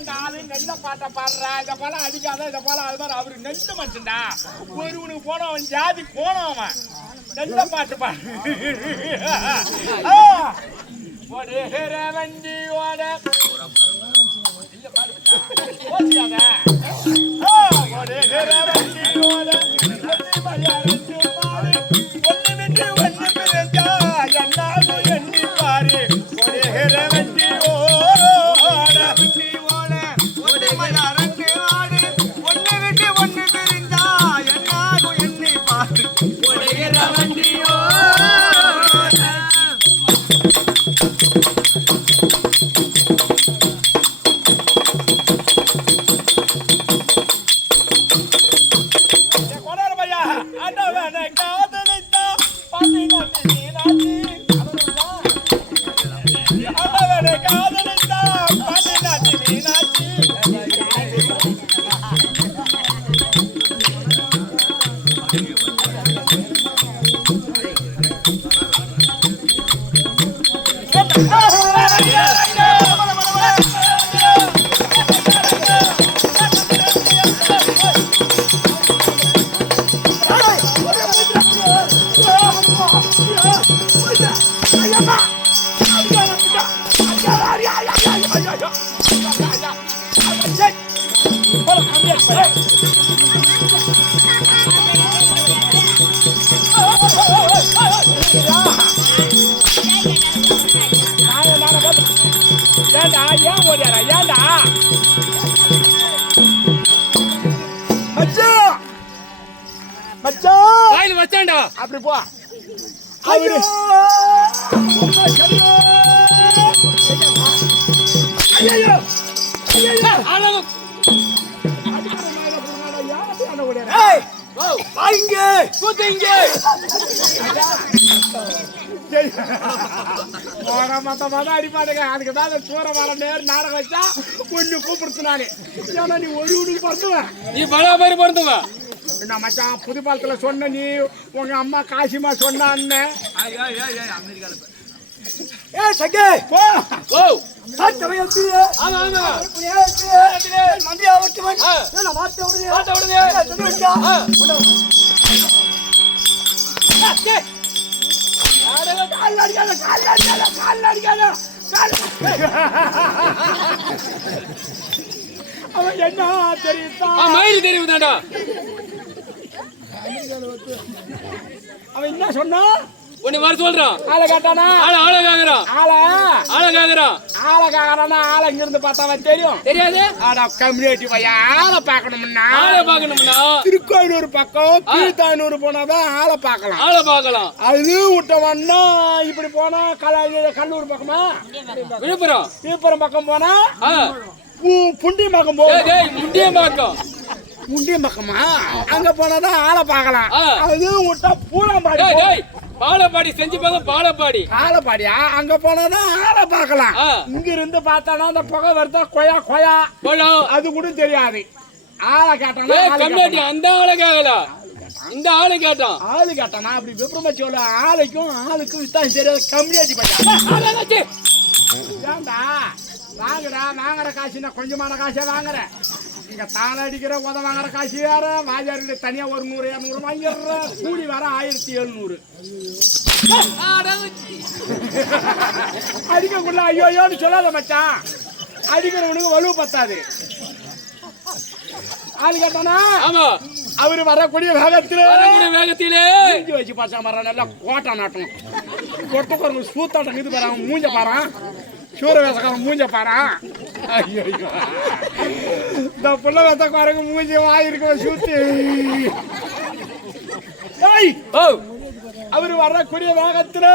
அந்த ஆளு நெல்ல பாட்ட பாடுறா இத போல அடிக்காத இத போல அது மாதிரி அவரு நெல்லு மனுஷன்டா ஒருவனுக்கு போனவன் ஜாதி போனவன் நெல்ல பாட்டு பாடு ஒரேற வண்டியோட இல்ல பாடு ஓசியாத ஒரேற வண்டியோட ஒன்னு விட்டு ஒன்னு பிறந்தா எல்லாரும் எண்ணி பாரு ஒரேற அப்படி போ ஐயோ ஐயோ ஐயோ ஏய் வாங்க கூத்திங்க போற மொத்தமா அடிப்பாடுங்க அதுக்கு தான் சூற வர நேர் நாடகம் வச்சா ஒண்ணு கூப்பிடுத்து நானு ஏன்னா நீ ஒரு வீட்டுக்கு பொறுத்துவேன் நீ பராபரி பொறுத்துவ நான் மச்சான் புதுப்பாலத்துல சொன்ன நீ உங்க அம்மா காசிமா சொன்ன அண்ணன் ஏ சகே போ போ சத்தமையத்து ஆமா ஆமா மந்தி ஆவட்டுவன் நான் மாத்த விடுங்க சொல்லுடா சே ஆடல கால் அடிக்காத அவன் என்ன தெரியுதா மயிறு தெரியுதாடா அவன் என்ன சொன்னா உன்னை வர சொல்றான் ஆளை காட்டானா ஆளை கேக்குறான் ஆளை கேக்குறான் ஆளை இங்க இருந்து பார்த்தா தெரியும் தெரியாது ஆடா கம்யூனிட்டி பையா ஆளை பார்க்கணும்னா திருக்கோயிலூர் பக்கம் கீழ்த்தானூர் போனாதான் ஆளை பார்க்கலாம் அது விட்டவன்னா இப்படி போனா கல்லூர் பக்கமா விழுப்புரம் பக்கம் போனா புண்டியம்பாக்கம் முண்டியம்பாக்கமா அங்க போனாதான் ஆளை பார்க்கலாம் அதுவும் விட்டா பூலாம்பாடி பாலப்பாடி செஞ்சு பாலப்பாடியா அங்க போனாதான் ஆளை பார்க்கலாம் இங்க இருந்து பார்த்தானா அந்த புகை வருதா கொயா அது கூட தெரியாது ஆளை கேட்டானா அந்த ஆளை கேட்கல இந்த ஆளு கேட்டானா அப்படி விப்ரமச்சியோட ஆளுக்கும் வித்தாசம் தெரியாது கம்யூனிட்டி பையன் ஏண்டா வாங்குற காசுனா கொஞ்சமான காசே வாங்குற இங்க தாள அடிக்கிற உத வாங்குற காசு வேற வாஜாரில தனியா ஒரு 100-200 வாங்கிடுற கூலி வர 1700 அடிக்கக்குள்ள ஐயோன்னு சொல்லாத மச்சான் அடிக்கிறவனுக்கு வலு பத்தாது ஆளு கேட்டானா அவரு வரக்கூடிய வேகத்திலே வச்சு பாச்சா மரம் நல்லா கோட்டா நாட்டம் கொட்டை சூத்தாட்டம் இது பாரு மூஞ்ச பாறான் சூர வேசக்காரன் மூஞ்ச பாறான் ஐயோ இந்த புள்ள வேசக்காரங்க மூஞ்சி வாயிருக்க சூத்தி அவரு வரக்கூடிய வேகத்திலே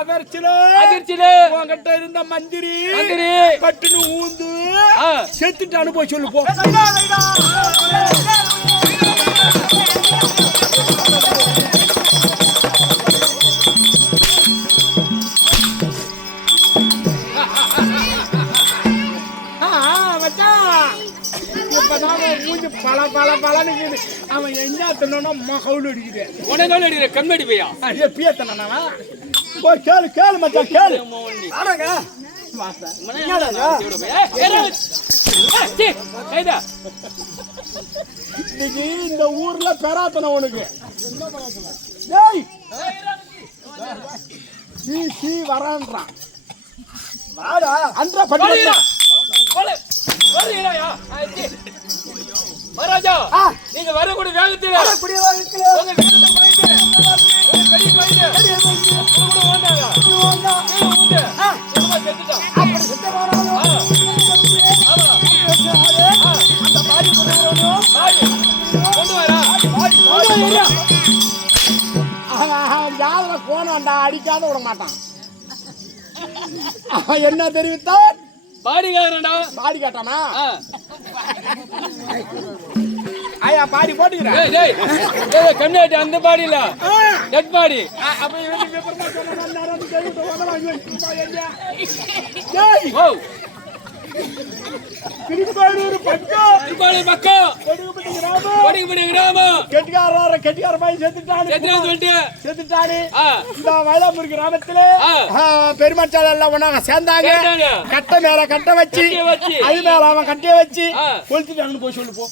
அதிர்ச்சியிலே உங்ககிட்ட இருந்த மந்திரி பட்டுன்னு ஊந்து செத்துட்டு அனுபவம் சொல்லு போ மூஞ்சி பல பல பலன்னு அவன் எங்க தின்னா மகவுல அடிக்குது உனக்கு அடிக்கிற கம்மடி பையா பிய தின்னா கேளு மச்சான் கேளு ஆனாங்க இன்னைக்கு இந்த ஊர்ல பெராத்தனை உனக்கு வரான்றான் மகாராஜா நீங்க வரக்கூடிய வேகத்தில் கோணாண்டா அடிக்காத விட மாட்டான். என்ன தெரிவித்தான்? பாடி காரண்டா. பாடி காட்டானா? ஐயா பாடி போட்டுக்கிறேன். கம்மியாட்டி அந்த பாடி இல்ல, டெட் பாடி. திருப்பாடூர் பக்கம், திருப்பாடூர் பக்கம், கொடிகுபடி கிராமம். கெட்டிக்கார பையன் செத்துட்டானு. இந்த மயிலாப்பூர் கிராமத்துல பெருமாச்சால எல்லாம் ஒண்ணாங்க சேர்ந்தாங்க. கட்டை மேல கட்டை வச்சு அது மேல அவன் கட்டைய வச்சு கொளுத்திட்டாங்கன்னு போய் சொல்லு போ.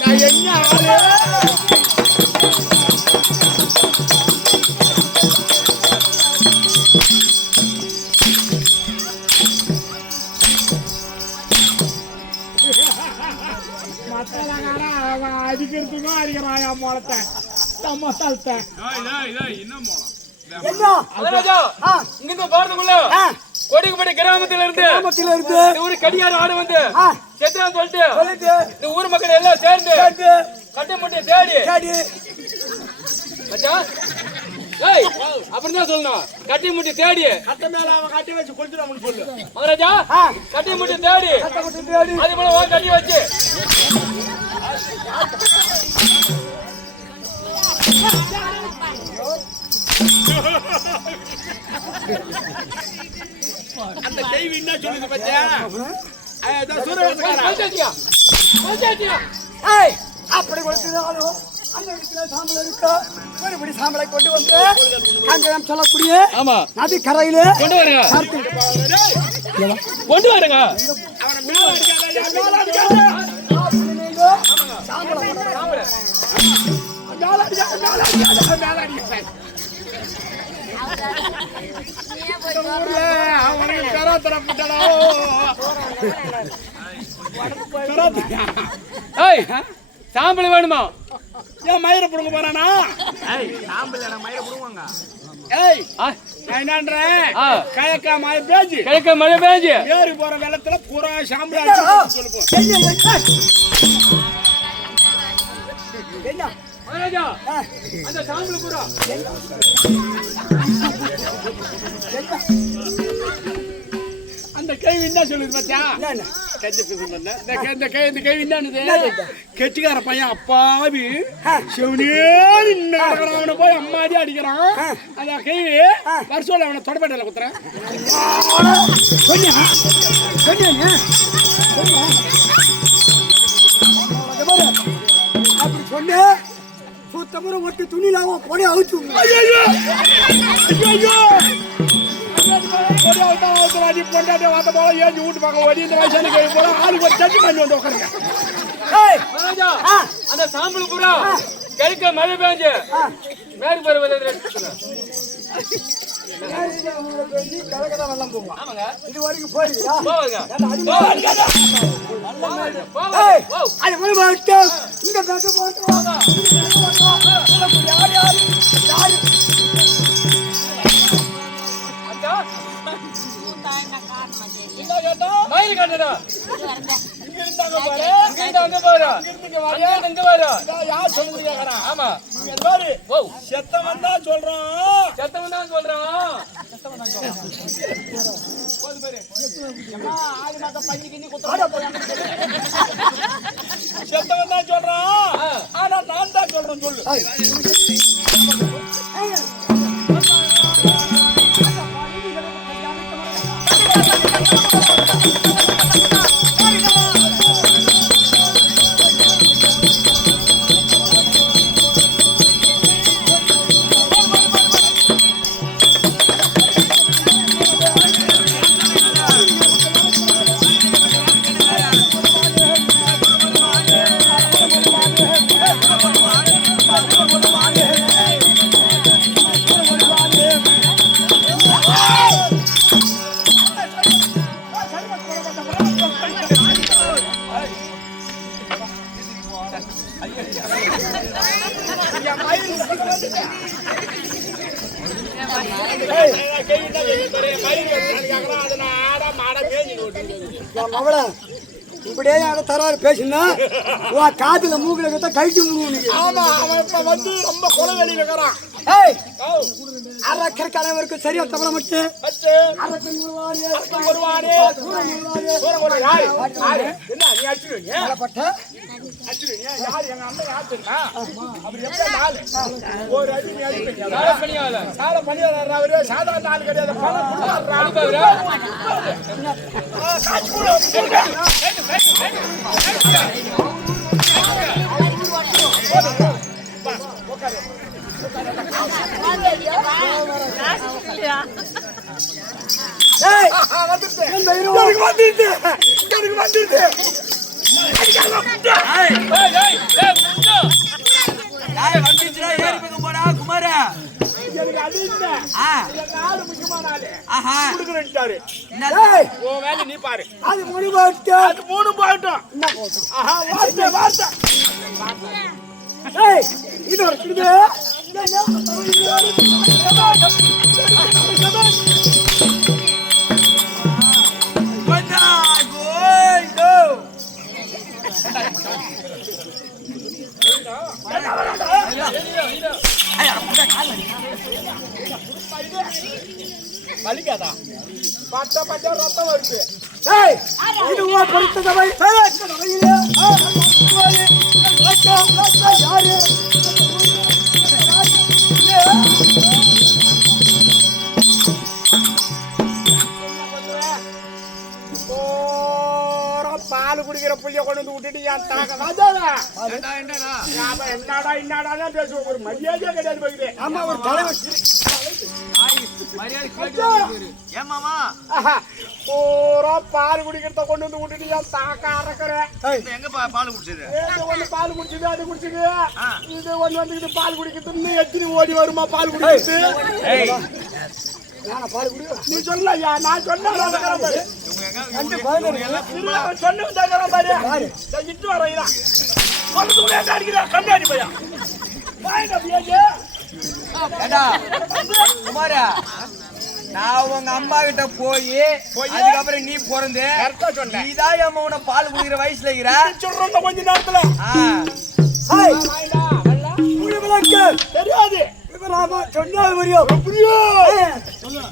நான் என்ன அடிக்கிறதுக்கும் அடிக்கிறாயா மோளத்தை மத்தாலத்தை இங்கிருந்து போறதுக்குள்ள கொடிகுபடி கிராமத்துல இருந்து ஒரு கடியார ஆடு வந்து செத்துறான்னு சொல்லிட்டு இந்த ஊர் மக்கள் எல்லாம் சேர்ந்து கட்டை முட்டை தேடி அப்படிதான் சொல்லணும். கட்டி முட்டி தேடி கட்டை மேல அவன் கட்டி வச்சு கொளுத்துறான்னு சொல்லு மகாராஜா. கட்டி முட்டி தேடி அது போல கட்டி வச்சு அந்த கேள்வி என்ன சொல்லுது பத்தியா? அப்படி கொடுத்துதாலும் அந்த இடத்துல சாம்பல் இருக்கா, மறுபடி சாம்பலை கொண்டு வந்து அங்க சொல்லக்கூடிய நதி கரையில கொண்டு வருங்க. கொண்டு வருங்க. சாம்பல் வேணுமா? ஏன் மயிரை புடுங்க போறானா? கிழக்கா மழை பேஞ்சு ஏறி போற வெள்ளத்துல பூரா சாம்பல் அந்த சாம்பல் பூரா அந்த கேள்வி என்ன சொல்லுது பாத்தியா? இந்த கேள்வி என்னன்னு கெட்டிக்கார பையன் அப்பாவி செவனேறி அவனை போய் அம்மாடி அடிக்கிறான். அந்த கேள்வி வருஷம் அவனை தொடப்பேட்டையில குத்துறேன். அப்படி சொன்ன சுத்தமுறை ஒட்டு துணியிலாம பொடி அவுச்சு பொண்டாட்டி வாத்த போல ஏஞ்சி வீட்டு பார்க்க ஓடி இந்த வயசு கேள்வி போல ஆளுக்கு ஒரு சட்டி பண்ணி வந்து உட்காருங்க. அந்த சாம்பல் பூரா கெடுக்க மழை பெஞ்சு மேற்கு பருவ வெள்ளம் போகும். இது வரைக்கும் போயிருக்கா? மயில் காட்டுதா? அங்க பாரு. யார் சொல்லுங்க கேக்குறான்? ஆமா செத்தவன் தான் சொல்றான். செத்தவன் தான் சொல்றான். செத்தவன் தான் சொல்றான். ஆனா நான் தான் சொல்றேன் சொல்லு. இப்படியே யாரும் தராரு பேசுனா உன் காதுல மூக்குல கத்த கழிச்சு முழுவனுக்கு. ஆமா அவன் இப்ப வந்து ரொம்ப கொலை வெளி வைக்கிறான். ஏய் அரக்கர் கணவருக்கு சரியா தவள மட்டும் அரக்கன் வருவானே யாரு யாரு என்ன நீ அடிச்சுடுவீங்க அடிச்சுடுவீங்க யாரு எங்க அம்மா யாரு தெரியுமா அப்படி எப்ப நாள் ஒரு அடி நீ அடிப்பீங்க சால பண்ணியாளர் அவரு சாதாரண ஆள் கிடையாது பணம் கொடுப்பாரு காசு கூட நீ பாரு அது மூணு போகட்டும் இது வலிக்காதா பட்ட பட்ட ரத்தம் வருது இது பொறுத்த சபை யாரு பால் குடிக்கிற புள்ளிய கொண்டு வந்து விட்டுட்டு என் தாக்க என்னடா பேசுவோம் ஒரு மரியாதையா கிடையாது போகுது. ஆமா ஒரு தலைவர் பூரா பால் குடிக்கிறத கொண்டு வந்து விட்டுட்டு என் தாக்க அறக்குறேன். பால் குடிச்சது அது குடிச்சது இது ஒண்ணு வந்து இது பால் குடிக்கிறது இன்னும் எத்தனை ஓடி வருமா பால் குடிக்கிறது நீ சொல்ல நான் சொன்ன இட்டு வரையா கண்டாடி பையா குமாரா நான் உங்க அம்மா கிட்ட போய் அதுக்கப்புறம் நீ பிறந்து நீதான் அம்மா உன பால் குடிக்கிற வயசுல இருக்கிற சொல்ற கொஞ்ச நேரத்துல தெரியாது சொன்னா